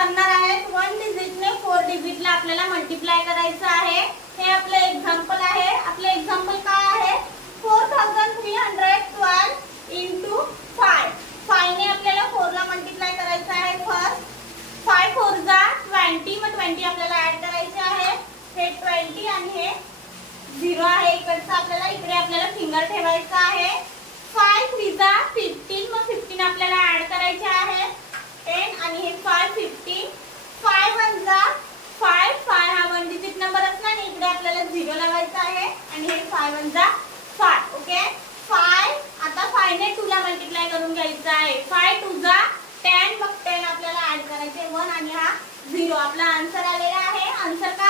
करणार आहेत 1 डिजिटने 4 डिजिटला आपल्याला मल्टिप्लाय करायचं आहे। हे आपलं एक्झाम्पल आहे। आपलं एक्झाम्पल काय आहे 4312 इंटू 5 5 ने आपल्याला 4 ला मल्टिप्लाय करायचं आहे। फर्स्ट 5 4 जा 20 मग 20 आपल्याला ऍड करायचे आहे। हे 20 आणि हे 0 आहे इकडचं आपल्याला इकडे आपल्याला फिंगर ठेवायचं आहे। 5 3 जा 15 मग 15 आपल्याला ऍड करायचे आहे 10 आणि हे 5 15 5 1 जा 5 5 हा 1 डिजिट नंबर असल्याने इकडे आपल्याला 0 लावायचा आहे आणि हे 5 1 जा 5 ओके 5 आता 5 ने 2 ला मल्टिप्लाय करून घ्यायचं आहे। 5 2 जा 10 मग 10 आपल्याला ऍड करायचे 1 आणि हा 0 आपला आन्सर आलेला आहे। आन्सर काय